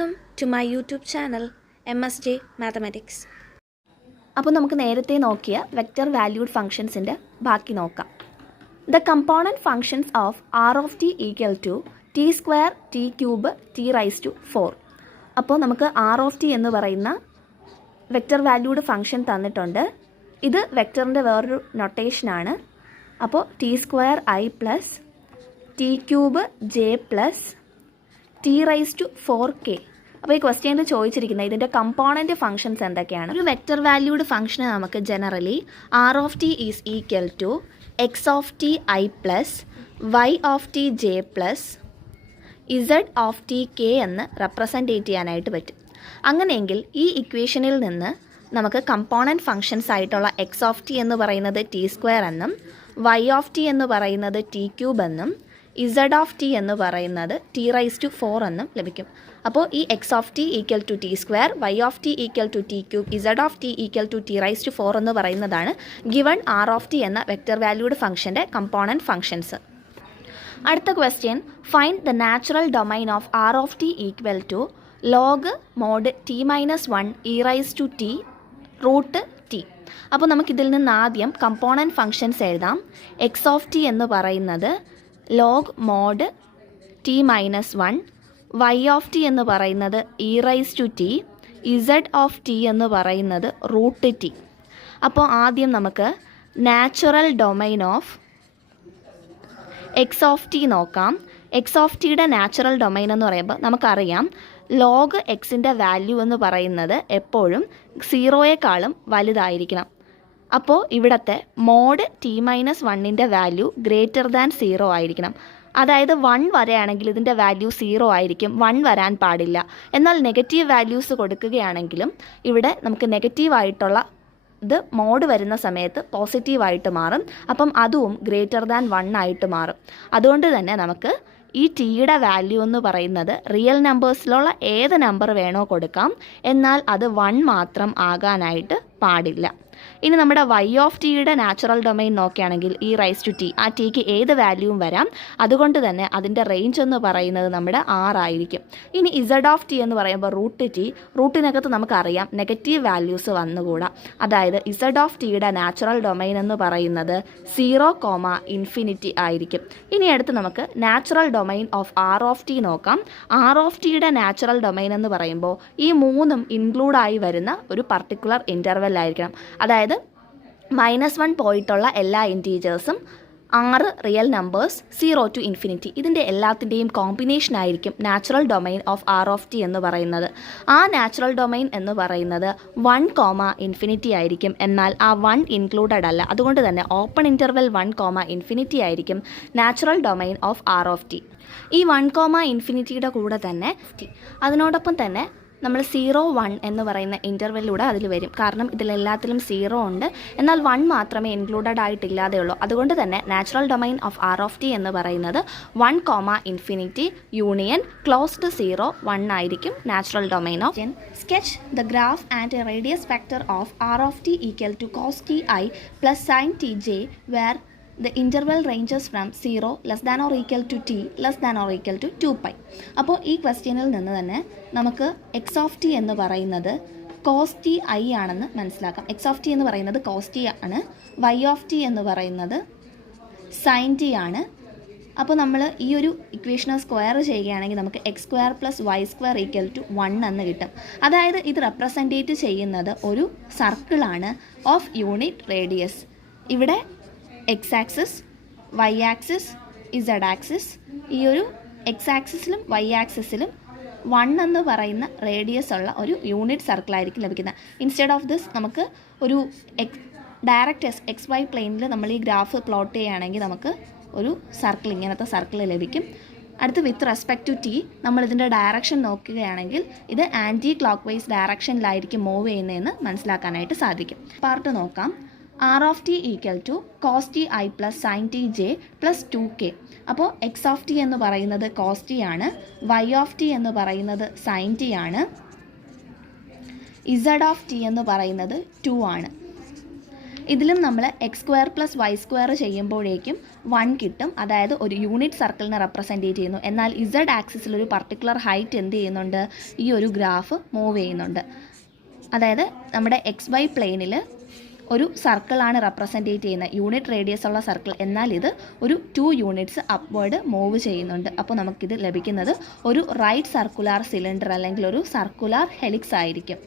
Welcome to my YouTube channel MSJ Mathematics. അപ്പോൾ നമുക്ക് നേരത്തെ നോക്കിയ വെക്റ്റർ വാല്യൂഡ് ഫംഗ്ഷൻസിൻ്റെ ബാക്കി നോക്കാം. The component functions of R of T equal to T square T cube T raise to 4. അപ്പോൾ നമുക്ക് R of T എന്ന് പറയുന്ന വെക്റ്റർ വാല്യൂഡ് ഫംഗ്ഷൻ തന്നിട്ടുണ്ട്. ഇത് വെക്റ്ററിൻ്റെ വേറൊരു നൊട്ടേഷനാണ്. അപ്പോൾ T square I plus T cube J plus T raise to 4k. അപ്പോൾ ഈ ക്വസ്റ്റ്യനിൽ ചോദിച്ചിരിക്കുന്നത് ഇതിൻ്റെ കമ്പോണൻറ്റ് ഫംഗ്ഷൻസ് എന്തൊക്കെയാണ്. ഒരു വെക്റ്റർ വാല്യൂഡ് ഫംഗ്ഷന് നമുക്ക് generally R of T is equal to X of T I plus Y of T J plus Z of T K എന്ന് റെപ്രസെൻറ്റേറ്റ് ചെയ്യാനായിട്ട് പറ്റും. അങ്ങനെയെങ്കിൽ ഈ ഇക്വേഷനിൽ നിന്ന് നമുക്ക് കമ്പോണൻറ്റ് ഫംഗ്ഷൻസ് ആയിട്ടുള്ള എക്സ് ഓഫ് ടി എന്ന് പറയുന്നത് ടി സ്ക്വയർ എന്നും വൈ ഓഫ് ടി എന്ന് പറയുന്നത് ടി ക്യൂബ് എന്നും ഇസഡ് ഓഫ് ടി എന്ന് പറയുന്നത് ടി റൈസ് ടു 4 എന്നും ലഭിക്കും. അപ്പോൾ ഈ X of T equal to T square, Y of T equal to T cube, Z of T equal to T raise to 4 എന്ന് പറയുന്നതാണ് ഗിവൺ ആർ ഓഫ് ടി എന്ന vector valued ഫംഗ്ഷൻ്റെ component functions. അടുത്ത question, find the natural domain of R of T equal to log mod T minus 1 E raise to T root T. അപ്പോൾ നമുക്കിതിൽ നിന്ന് ആദ്യം component functions എഴുതാം. X of T എന്ന് പറയുന്നത് log mod T minus 1, Y of T എന്ന് പറയുന്നത് E raise to T, Z of T എന്ന് പറയുന്നത് റൂട്ട് ടി. അപ്പോൾ ആദ്യം നമുക്ക് natural domain of X of T നോക്കാം. എക്സ് ഓഫ് ടിയുടെ നാച്ചുറൽ ഡൊമൈൻ എന്ന് പറയുമ്പോൾ നമുക്കറിയാം ലോഗ് എക്സിൻ്റെ വാല്യൂ എന്ന് പറയുന്നത് എപ്പോഴും 0യേക്കാളും വലുതായിരിക്കണം. അപ്പോൾ ഇവിടുത്തെ മോഡ് ടി മൈനസ് 1ൻ്റെ വാല്യൂ ഗ്രേറ്റർ ദാൻ 0 ആയിരിക്കണം. അതായത് 1 വരെയാണെങ്കിൽ ഇതിൻ്റെ വാല്യൂ 0 ആയിരിക്കും, 1 വരാൻ പാടില്ല. എന്നാൽ നെഗറ്റീവ് വാല്യൂസ് കൊടുക്കുകയാണെങ്കിലും ഇവിടെ നമുക്ക് നെഗറ്റീവായിട്ടുള്ള ഇത് മോഡ് വരുന്ന സമയത്ത് പോസിറ്റീവായിട്ട് മാറും. അപ്പം അതും ഗ്രേറ്റർ ദാൻ 1 ആയിട്ട് മാറും. അതുകൊണ്ട് തന്നെ നമുക്ക് ഈ ടിയുടെ വാല്യൂ എന്ന് പറയുന്നത് റിയൽ നമ്പേഴ്സിലുള്ള ഏത് നമ്പർ വേണോ കൊടുക്കാം, എന്നാൽ അത് 1 മാത്രം ആകാനായിട്ട് പാടില്ല. ഇനി നമ്മുടെ വൈ ഓഫ് ടിയുടെ നാച്ചുറൽ ഡൊമൈൻ നോക്കുകയാണെങ്കിൽ ഈ റൈസ് ടു ടി, ആ ടിക്ക് ഏത് വാല്യൂവും വരാം. അതുകൊണ്ട് തന്നെ അതിൻ്റെ റേഞ്ച് എന്ന് പറയുന്നത് നമ്മുടെ 6 ആയിരിക്കും. ഇനി ഇസഡ് ഓഫ് ടി എന്ന് പറയുമ്പോൾ റൂട്ട് ടി, റൂട്ടിനകത്ത് നമുക്കറിയാം നെഗറ്റീവ് വാല്യൂസ് വന്നുകൂടാ. അതായത് ഇസഡ് ഓഫ് ടിയുടെ നാച്ചുറൽ ഡൊമൈൻ എന്ന് പറയുന്നത് 0,∞ ആയിരിക്കും. ഇനി അടുത്ത് നമുക്ക് natural domain of R of T നോക്കാം. ആർ ഓഫ് ടിയുടെ നാച്ചുറൽ ഡൊമൈൻ എന്ന് പറയുമ്പോൾ ഈ 3ഉം ഇൻക്ലൂഡായി വരുന്ന ഒരു പർട്ടിക്കുലർ ഇൻ്റർവെൽ ആയിരിക്കണം. അതായത് -1 പോയിട്ടുള്ള എല്ലാ ഇൻറ്റീജേഴ്സും 6 റിയൽ നമ്പേഴ്സ് 0 to ∞, ഇതിൻ്റെ എല്ലാത്തിൻ്റെയും കോമ്പിനേഷൻ ആയിരിക്കും natural domain of R of T എന്ന് പറയുന്നത്. ആ നാച്ചുറൽ ഡൊമൈൻ എന്ന് പറയുന്നത് 1,∞ ആയിരിക്കും. എന്നാൽ ആ 1 ഇൻക്ലൂഡഡ് അല്ല. അതുകൊണ്ട് തന്നെ ഓപ്പൺ ഇൻ്റർവെൽ 1,∞ ആയിരിക്കും natural domain of R of T. ഈ 1,∞ കൂടെ തന്നെ അതിനോടൊപ്പം തന്നെ നമ്മൾ 0, 1 എന്ന് പറയുന്ന ഇൻ്റർവെല്ലിലൂടെ അതിൽ വരും. കാരണം ഇതിലെല്ലാത്തിലും 0 ഉണ്ട്, എന്നാൽ 1 മാത്രമേ ഇൻക്ലൂഡഡ് ആയിട്ടില്ലാതെ ഉള്ളൂ. അതുകൊണ്ട് തന്നെ natural domain of R of T എന്ന് പറയുന്നത് 1,∞ യൂണിയൻ ക്ലോസ്ഡ് 0, 1 ആയിരിക്കും natural domain of. Sketch the graph and radius vector of R of T equal to cos T I plus sine T J where the interval ranges from 0 less than or equal to t less than or equal to 2π. അപ്പോൾ ഈ ക്വസ്റ്റ്യനിൽ നിന്ന് തന്നെ നമുക്ക് X of T എന്ന് പറയുന്നത് cos T I ആണെന്ന് മനസ്സിലാക്കാം. എക്സ് ഓഫ് ടി എന്ന് പറയുന്നത് കോസ് ടി ആണ്, വൈ ഓഫ് ടി എന്ന് പറയുന്നത് സൈൻ ടി ആണ്. അപ്പോൾ നമ്മൾ ഈ ഒരു ഇക്വേഷനെ സ്ക്വയർ ചെയ്യുകയാണെങ്കിൽ നമുക്ക് X square plus Y square equal to 1 എന്ന് കിട്ടും. അതായത് ഇത് റെപ്രസെൻറ്റേറ്റ് ചെയ്യുന്നത് ഒരു സർക്കിളാണ് ഓഫ് യൂണിറ്റ് റേഡിയസ്. ഇവിടെ X axis, Y axis, Z axis, ഈ ഒരു എക്സ് ആക്സിസിലും വൈ ആക്സിസിലും 1 എന്ന് പറയുന്ന റേഡിയസ് ഉള്ള ഒരു യൂണിറ്റ് സർക്കിളായിരിക്കും ലഭിക്കുന്നത്. ഇൻസ്റ്റെഡ് ഓഫ് ദിസ് നമുക്ക് ഒരു ഡയറക്റ്റ് എക്സ് വൈ പ്ലെയിനിൽ നമ്മൾ ഈ ഗ്രാഫ് പ്ലോട്ട് ചെയ്യുകയാണെങ്കിൽ നമുക്ക് ഒരു സർക്കിൾ, ഇങ്ങനത്തെ സർക്കിൾ ലഭിക്കും. അടുത്ത് വിത്ത് റെസ്പെക്ട് ടു ടി നമ്മൾ ഇതിൻ്റെ ഡയറക്ഷൻ നോക്കുകയാണെങ്കിൽ ഇത് ആൻറ്റി ക്ലോക്ക് വൈസ് ഡയറക്ഷനിലായിരിക്കും മൂവ് ചെയ്യുന്നതെന്ന് മനസ്സിലാക്കാനായിട്ട് സാധിക്കും. പാർട്ട് നോക്കാം. R of T equal to cos T I plus sine T J plus 2k. അപ്പോൾ എക്സ് ഓഫ് ടി എന്ന് പറയുന്നത് കോസ് ടി ആണ്, വൈ ഓഫ് ടി എന്ന് പറയുന്നത് സൈൻ ടി ആണ്, ഇസഡ് ഓഫ് ടി എന്ന് പറയുന്നത് 2 ആണ്. ഇതിലും നമ്മൾ x² + y² ചെയ്യുമ്പോഴേക്കും 1 കിട്ടും. അതായത് ഒരു യൂണിറ്റ് സർക്കിളിനെ റെപ്രസെൻറ്റേറ്റ് ചെയ്യുന്നു. എന്നാൽ ഇസഡ് ആക്സിസിൽ ഒരു പർട്ടിക്കുലർ ഹൈറ്റ് എന്ത് ചെയ്യുന്നുണ്ട്, ഈ ഒരു ഗ്രാഫ് മൂവ് ചെയ്യുന്നുണ്ട്. അതായത് നമ്മുടെ XY പ്ലെയിനിൽ ഒരു സർക്കിളാണ് റെപ്രസെൻറ്റേറ്റ് ചെയ്യുന്നത്, യൂണിറ്റ് റേഡിയസ് ഉള്ള സർക്കിൾ. എന്നാൽ ഇത് ഒരു 2 യൂണിറ്റ്സ് അപ്വേർഡ് മൂവ് ചെയ്യുന്നുണ്ട്. അപ്പോൾ നമുക്കിത് ലഭിക്കുന്നത് ഒരു റൈറ്റ് സർക്കുലാർ സിലിണ്ടർ അല്ലെങ്കിൽ ഒരു സർക്കുലാർ ഹെലിക്സ് ആയിരിക്കും.